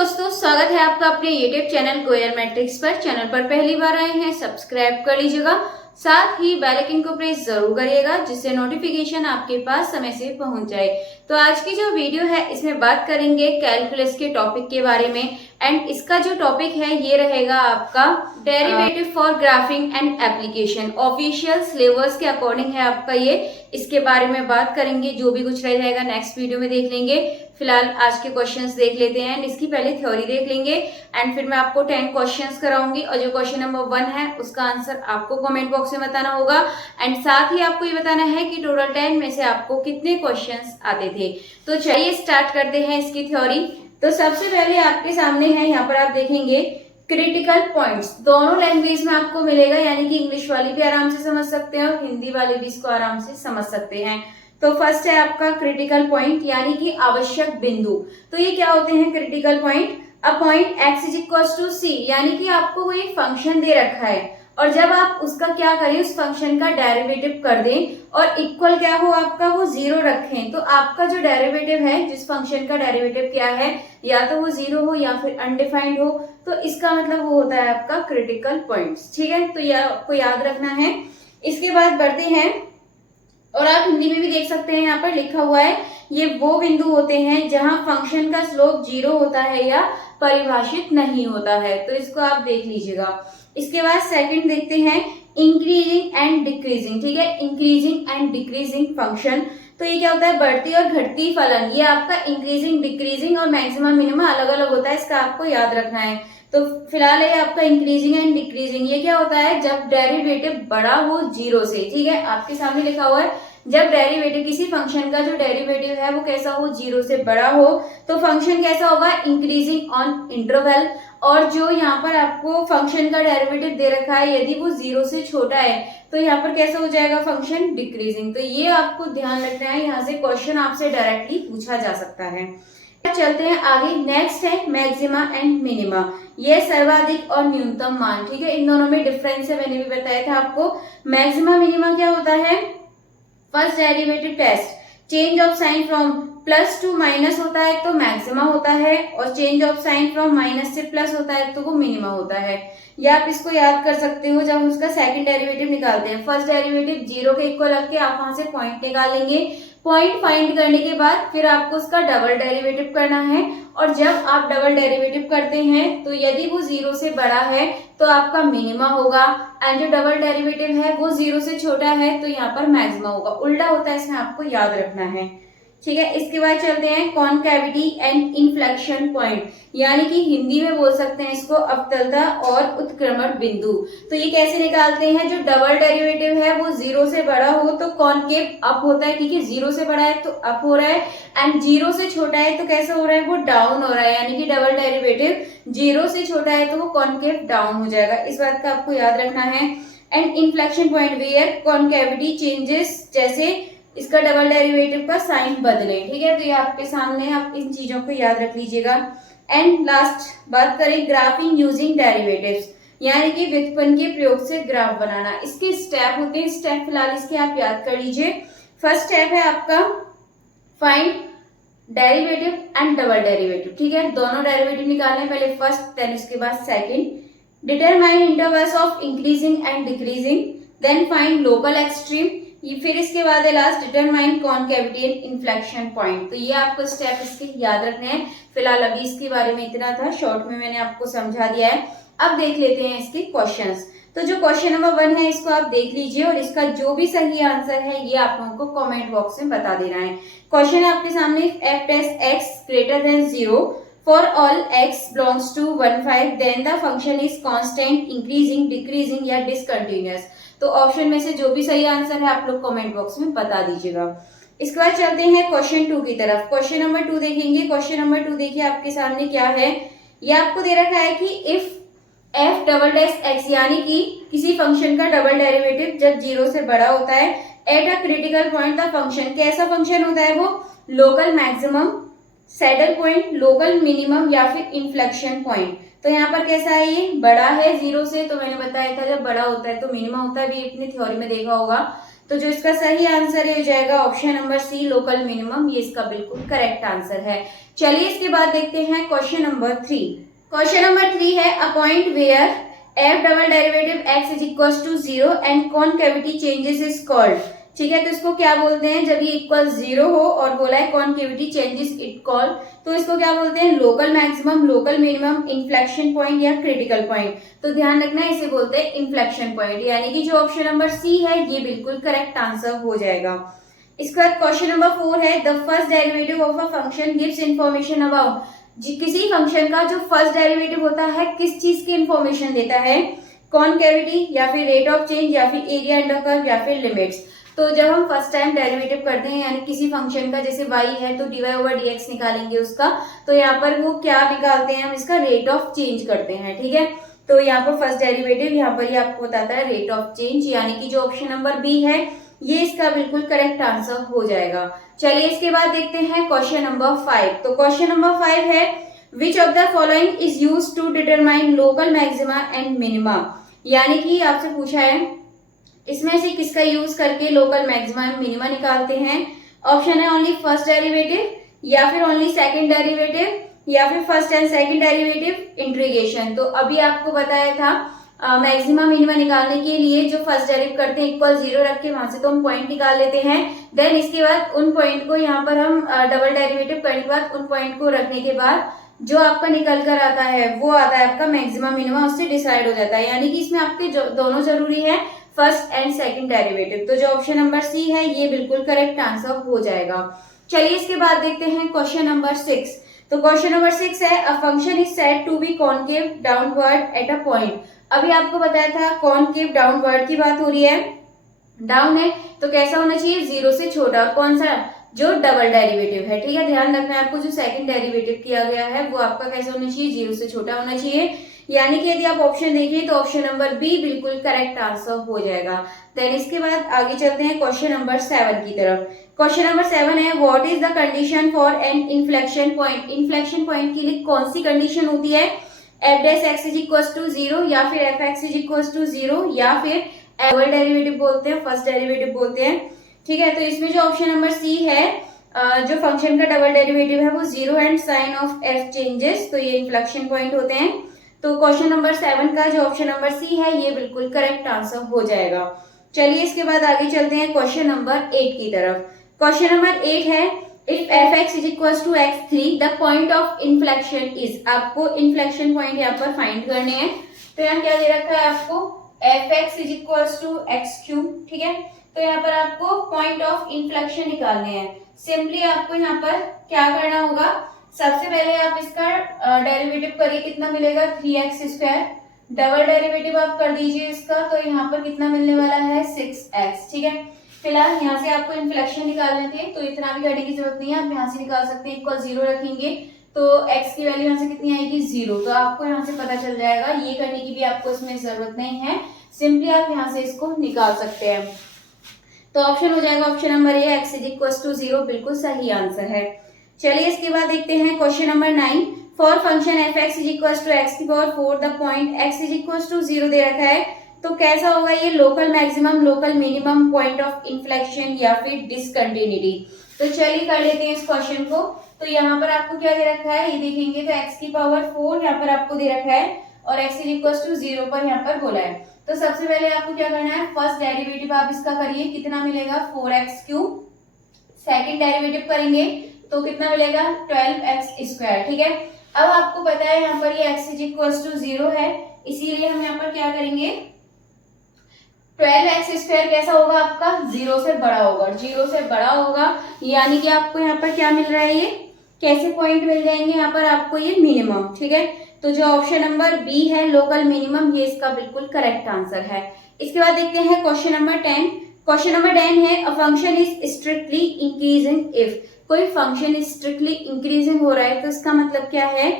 दोस्तों, स्वागत है आपका अपने YouTube चैनल गोयल मैट्रिक्स पर। चैनल पर पहली बार आए हैं, सब्सक्राइब कर लीजिएगा, साथ ही बेल आइकन को प्रेस जरूर करिएगा जिससे नोटिफिकेशन आपके पास समय से पहुंच जाए। तो आज की जो वीडियो है इसमें बात करेंगे कैलकुलस के टॉपिक के बारे में। एंड इसका जो टॉपिक है ये रहेगा आपका derivative for graphic and application. Official syllabus के अकॉर्डिंग है आपका ये। इसके बारे में बात करेंगे, जो भी कुछ रह जाएगा नेक्स्ट वीडियो में देख लेंगे। फिलहाल आज के क्वेश्चंस देख लेते हैं, इसकी पहले थ्योरी देख लेंगे एंड फिर मैं आपको 10 क्वेश्चंस कराऊंगी और जो क्वेश्चन नंबर 1 है उसका आंसर आपको कमेंट बॉक्स में बताना होगा। एंड साथ ही आपको ये बताना है कि टोटल 10 में से आपको कितने क्वेश्चंस आते थे। तो चलिए स्टार्ट करते हैं इसकी थ्योरी। तो सबसे पहले आपके सामने है, यहाँ पर आप देखेंगे क्रिटिकल पॉइंट्स। दोनों लैंग्वेज में आपको मिलेगा, यानी कि इंग्लिश वाले भी आराम से समझ सकते हैं और हिंदी वाले भी इसको आराम से समझ सकते हैं। तो फर्स्ट है आपका क्रिटिकल पॉइंट, यानी कि आवश्यक बिंदु। तो ये क्या होते हैं critical point? A point x is equal to c, यानी कि आपको कोई फंक्शन दे रखा है और जब आप उसका क्या करें, उस फंक्शन का डेरिवेटिव कर दें और इक्वल क्या हो आपका, वो 0 रखें, तो आपका जो डेरिवेटिव है, जिस फंक्शन का डेरिवेटिव क्या है, या तो वो 0 हो या फिर अनडिफाइंड हो, तो इसका मतलब वो होता है आपका क्रिटिकल पॉइंट्स। ठीक है, तो यह आपको याद रखना है। इसके बाद बढ़ते हैं और आप हिंदी में भी देख सकते हैं, यहाँ पर लिखा हुआ है ये वो बिंदु होते हैं जहां फंक्शन का स्लोप 0 होता है या परिभाषित नहीं होता है, तो इसको आप देख लीजिएगा। इसके बाद सेकंड देखते हैं इंक्रीजिंग एंड डिक्रीजिंग। ठीक है, इंक्रीजिंग एंड डिक्रीजिंग फंक्शन। तो ये क्या होता है, बढ़ती और घटती फलन। ये आपका इंक्रीजिंग, डिक्रीजिंग और मैक्सिमम मिनिमम अलग अलग होता है, इसका आपको याद रखना है। तो फिलहाल है आपका इंक्रीजिंग एंड डिक्रीजिंग। ये क्या होता है, जब डेरिवेटिव बड़ा हो 0 से। ठीक है, आपके सामने लिखा हुआ है जब डेरिवेटिव, किसी फंक्शन का जो डेरिवेटिव है वो कैसा हो, 0 से बड़ा हो, तो फंक्शन कैसा होगा, इंक्रीजिंग ऑन इंटरवल। और जो यहाँ पर आपको फंक्शन का डेरिवेटिव दे रखा है, यदि वो 0 से छोटा है तो यहाँ पर कैसा हो जाएगा, फंक्शन डिक्रीजिंग। तो ये आपको ध्यान रखना है, यहाँ से क्वेश्चन आपसे डायरेक्टली पूछा जा सकता है। चलते हैं आगे। नेक्स्ट है मैक्सिमा एंड मिनिमा। ये सर्वाधिक और न्यूनतम मान। ठीक है, इन दोनों में डिफरेंस है, मैंने भी बताया था आपको। मैक्सिमा मिनिमा क्या होता है, first derivative test, change of sign from plus to minus होता है तो मैक्सिमा होता है, और change of sign from minus से प्लस होता है तो वो मिनिमा होता है। या आप इसको याद कर सकते हो, जब उसका सेकंड डेरिवेटिव निकालते हैं, फर्स्ट डेरिवेटिव 0 के इक्वल रख के आप वहां से पॉइंट निकालेंगे। पॉइंट फाइंड करने के बाद फिर आपको उसका डबल डेरिवेटिव करना है, और जब आप डबल डेरिवेटिव करते हैं तो यदि वो 0 से बड़ा है तो आपका मिनिमा होगा, एंड जो डबल डेरिवेटिव है वो 0 से छोटा है तो यहाँ पर मैक्सिमा होगा। उल्टा होता है, इसमें आपको याद रखना है। ठीक है, इसके बाद चलते हैं कॉनकेविटी एंड इन्फ्लेक्शन पॉइंट, यानी कि हिंदी में बोल सकते हैं इसको अवतलता और उत्क्रमण बिंदु। तो ये कैसे निकालते हैं, जो डबल डेरिवेटिव है वो 0 से बड़ा हो तो कॉनकेव अप होता है। ठीक है, 0 से बड़ा है तो अप हो रहा है, एंड 0 से छोटा है तो कैसा हो रहा है, वो डाउन हो रहा है, यानी कि डबल डेरिवेटिव 0 से छोटा है तो वो कॉनकेव डाउन हो जाएगा। इस बात का आपको याद रखना है। And inflection point where concavity changes, जैसे इसका डबल डेरिवेटिव का साइन बदले। ठीक है, तो ये आपके सामने, आप इन चीजों को याद रख लीजिएगा। एंड लास्ट बात करें ग्राफिंग यूजिंग डेरिवेटिव्स, यानी कि व्युत्पन्न के प्रयोग से ग्राफ बनाना। इसके स्टेप होते हैं, स्टेप फिलहाल इसके आप याद कर लीजिए। फर्स्ट स्टेप है आपका find derivative and double derivative. ठीक है, दोनों डेरिवेटिव निकालने, पहले फर्स्ट देन उसके बाद second. Determine intervals of increasing and decreasing, then find local extreme, फिर इसके बाद है last determine concavity and inflection point. तो ये आपको स्टेप इसके याद रखने हैं। फिलहाल अभी इसके बारे में इतना था, शॉर्ट में मैंने आपको समझा दिया है। अब देख लेते हैं इसके क्वेश्चंस। तो जो क्वेश्चन नंबर 1 है इसको आप देख लीजिए, और इसका जो भी सही आंसर है ये आप लोगों को कमेंट बॉक्स में बता देना है। क्वेश्चन है आपके सामने, F test X greater than 0 for all x belongs to 1,5 then the function is constant, increasing, decreasing या डिसकंटिन्यूअस। तो ऑप्शन में से जो भी सही आंसर है आप लोग कमेंट बॉक्स में बता दीजिएगा। इसके बाद चलते हैं क्वेश्चन 2 की तरफ। क्वेश्चन नंबर 2 देखेंगे। क्वेश्चन नंबर 2 देखिए आपके सामने क्या है, ये आपको दे रखा है कि if f double dash x, यानी कि किसी फंक्शन का डबल डेरिवेटिव जब 0 से बड़ा होता है, at a critical point the function, कैसा फंक्शन होता है वो, local maximum, saddle point, local minimum या फिर इन्फ्लेक्शन पॉइंट। तो यहाँ पर कैसा है, ये बड़ा है 0 से, तो मैंने बताया था जब बड़ा होता है तो मिनिमम होता है, भी अपनी थ्योरी में देखा होगा। तो जो इसका सही आंसर है हो जाएगा option number C, local minimum, ये इसका बिल्कुल करेक्ट आंसर है। चलिए इसके बाद देखते हैं क्वेश्चन नंबर 3। क्वेश्चन नंबर 3 है a point where f double derivative x is equal to 0 and concavity changes is called. ठीक है, तो इसको क्या बोलते हैं जब ये इक्वल 0 हो और बोला है कॉनकेविटी चेंजेस इट कॉल्ड, तो इसको क्या बोलते हैं? Local maximum, local minimum, inflection point या क्रिटिकल पॉइंट। तो ध्यान रखना है, इसे बोलते हैं इन्फ्लेक्शन पॉइंट, यानी कि जो ऑप्शन नंबर सी है ये बिल्कुल करेक्ट आंसर हो जाएगा। इसके बाद क्वेश्चन नंबर 4 है the first derivative of a function gives information about. किसी फंक्शन का जो फर्स्ट डेरिवेटिव होता है किस चीज की इंफॉर्मेशन देता है? कॉनकेविटी या फिर रेट ऑफ चेंज या फिर एरिया अंडर कर्व या फिर लिमिट्स। तो जब हम फर्स्ट टाइम डेरिवेटिव करते हैं यानी किसी फंक्शन का, जैसे y है तो dy ओवर dx निकालेंगे उसका, तो यहाँ पर वो क्या निकालते हैं? हम इसका रेट ऑफ चेंज करते हैं। ठीक है, तो यहाँ पर फर्स्ट डेरिवेटिव यहाँ पर ये आपको बताता है रेट ऑफ चेंज, यानी कि जो ऑप्शन नंबर बी है ये इसका बिल्कुल करेक्ट आंसर हो जाएगा। चलिए इसके बाद देखते हैं क्वेश्चन नंबर 5। तो क्वेश्चन नंबर 5 है which of the following is used to determine local maxima and minima. यानी कि आपसे पूछा है इसमें से किसका यूज करके लोकल मैक्सिमा एंड मिनिमा निकालते हैं। ऑप्शन है ओनली फर्स्ट डेरिवेटिव या फिर ओनली सेकंड डेरिवेटिव या फिर first and second derivative integration. तो अभी आपको बताया था मैक्सिमा मिनिमा निकालने के लिए जो फर्स्ट डेरिवेटिव करते हैं इक्वल 0 रख के वहां से तो हम पॉइंट निकाल लेते हैं, देन इसके बाद उन पॉइंट को यहाँ पर हम डबल डेरिवेटिव करने के बाद उन पॉइंट को रखने के बाद जो आपका निकल कर आता है वो आता है आपका मैक्सिमा मिनिमा, उससे डिसाइड हो जाता है। यानी कि इसमें आपके दोनों जरूरी है, फर्स्ट एंड सेकंड डेरिवेटिव। तो जो ऑप्शन नंबर सी है ये बिल्कुल करेक्ट आंसर हो जाएगा। चलिए इसके बाद देखते हैं क्वेश्चन नंबर 6। तो क्वेश्चन नंबर 6 है a function is said to be concave downward at a point. अभी आपको बताया था कॉनकेव डाउनवर्ड की बात हो रही है, डाउन है तो कैसा होना चाहिए? 0 से छोटा। कौन सा? जो डबल डेरिवेटिव है। ठीक है, ध्यान रखना है आपको, जो सेकंड डेरिवेटिव किया गया है वो आपका कैसा होना चाहिए? 0 से छोटा होना चाहिए। यानी कि यदि आप ऑप्शन देखिए तो ऑप्शन नंबर बी बिल्कुल करेक्ट आंसर हो जाएगा। देन इसके बाद आगे चलते हैं क्वेश्चन नंबर 7 की तरफ। क्वेश्चन नंबर 7 है what is the condition for an inflection point. Inflection point के लिए कौन सी कंडीशन होती है? F dash X is equal to 0 या फिर F x is equal to 0 या फिर डबल डेरिवेटिव बोलते हैं, फर्स्ट डेरिवेटिव बोलते हैं। ठीक है, तो इसमें जो ऑप्शन नंबर सी है जो फंक्शन का डबल डेरिवेटिव है वो 0 and sign of F changes, तो ये इन्फ्लेक्शन पॉइंट होते हैं। तो क्वेश्चन नंबर 7 का जो ऑप्शन नंबर सी है ये बिल्कुल करेक्ट आंसर हो जाएगा। चलिए इसके बाद आगे चलते हैं क्वेश्चन नंबर 8 की तरफ। क्वेश्चन नंबर 8 है if F x is equal to x3 the point of inflection is. आपको इन्फ्लेक्शन पॉइंट यहाँ पर फाइंड करने हैं। तो यहाँ क्या दे रखा है आपको? F x is equal to x3। ठीक है, तो यहाँ पर आपको पॉइंट ऑफ इन्फ्लेक्शन निकालने हैं। सिंपली आपको यहाँ पर क्या करना होगा? सबसे पहले आप इसका डेरिवेटिव करिए, कितना मिलेगा? 3x²। डबल डेरिवेटिव आप कर दीजिए इसका, तो यहाँ पर कितना मिलने वाला है? 6x। ठीक है, फिलहाल यहाँ से आपको इन्फ्लेक्शन निकालने थे तो इतना भी करने की जरूरत नहीं है, आप यहाँ से निकाल सकते हैं। इक्वल 0 रखेंगे तो x की वैल्यू यहाँ से कितनी आएगी? 0। तो आपको यहाँ से पता चल जाएगा, ये करने की भी आपको इसमें जरूरत नहीं है, सिंपली आप यहाँ से इसको निकाल सकते हैं। तो ऑप्शन हो जाएगा option number A, x is equal to 0 बिल्कुल सही आंसर है। चलिए इसके बाद देखते हैं question number 9। For function f x is equal to x की power 4 the point x is equal to 0 दे रखा है, तो कैसा होगा ये? Local maximum, local minimum, point of inflection या फिर डिसकंटिन्यूटी। तो चलिए कर लेते हैं इस क्वेश्चन को। तो यहाँ पर आपको क्या दे रखा है ये देखेंगे तो x की पावर 4 यहाँ पर आपको दे रखा है और x इज इक्वल टू 0 पर यहाँ पर बोला है। तो सबसे पहले आपको क्या करना है? फर्स्ट डेरिवेटिव आप इसका करिए, कितना मिलेगा? 4x3। सेकंड डेरिवेटिव करेंगे तो कितना मिलेगा? 12x²। ठीक है, अब आपको पता है यहाँ पर ये x इज इक्वल टू 0 है, इसीलिए हम यहाँ पर क्या करेंगे? 12x² कैसा होगा आपका? 0 से बड़ा होगा। 0 से बड़ा होगा यानी कि आपको यहाँ पर क्या मिल रहा है? ये कैसे पॉइंट मिल जाएंगे यहाँ पर आपको? ये मिनिमम। ठीक है, तो जो ऑप्शन नंबर बी है लोकल मिनिमम, ये इसका बिल्कुल करेक्ट आंसर है। इसके बाद देखते हैं क्वेश्चन नंबर 10। क्वेश्चन नंबर 10 है a function is strictly increasing if. कोई फंक्शन स्ट्रिक्टली इंक्रीजिंग हो रहा है तो इसका मतलब क्या है?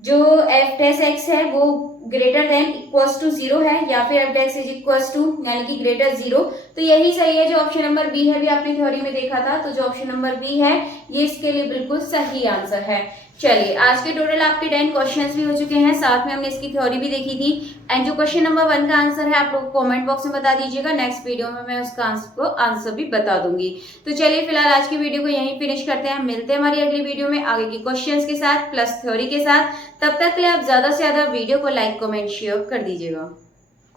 जो एफ डैश एक्स है वो ग्रेटर देन इक्वल्स टू 0 है या फिर F dash is equals to यानी कि ग्रेटर 0। तो यही सही है, जो ऑप्शन नंबर बी है भी आपने थ्योरी में देखा था, तो जो ऑप्शन नंबर बी है ये इसके लिए बिल्कुल सही आंसर है। चलिए, आज के टोटल आपके 10 क्वेश्चंस भी हो चुके हैं, साथ में हमने इसकी थ्योरी भी देखी थी। एंड जो क्वेश्चन नंबर 1 का आंसर है आप लोग कमेंट बॉक्स में बता दीजिएगा, नेक्स्ट वीडियो में मैं उसका आंसर भी बता दूंगी। तो चलिए फिलहाल आज की वीडियो को यहीं फिनिश करते हैं, मिलते हैं हमारी अगली वीडियो में आगे के क्वेश्चंस के साथ प्लस थ्योरी के साथ। तब तक के लिए आप ज्यादा से ज्यादा वीडियो को लाइक कमेंट शेयर कर दीजिएगा।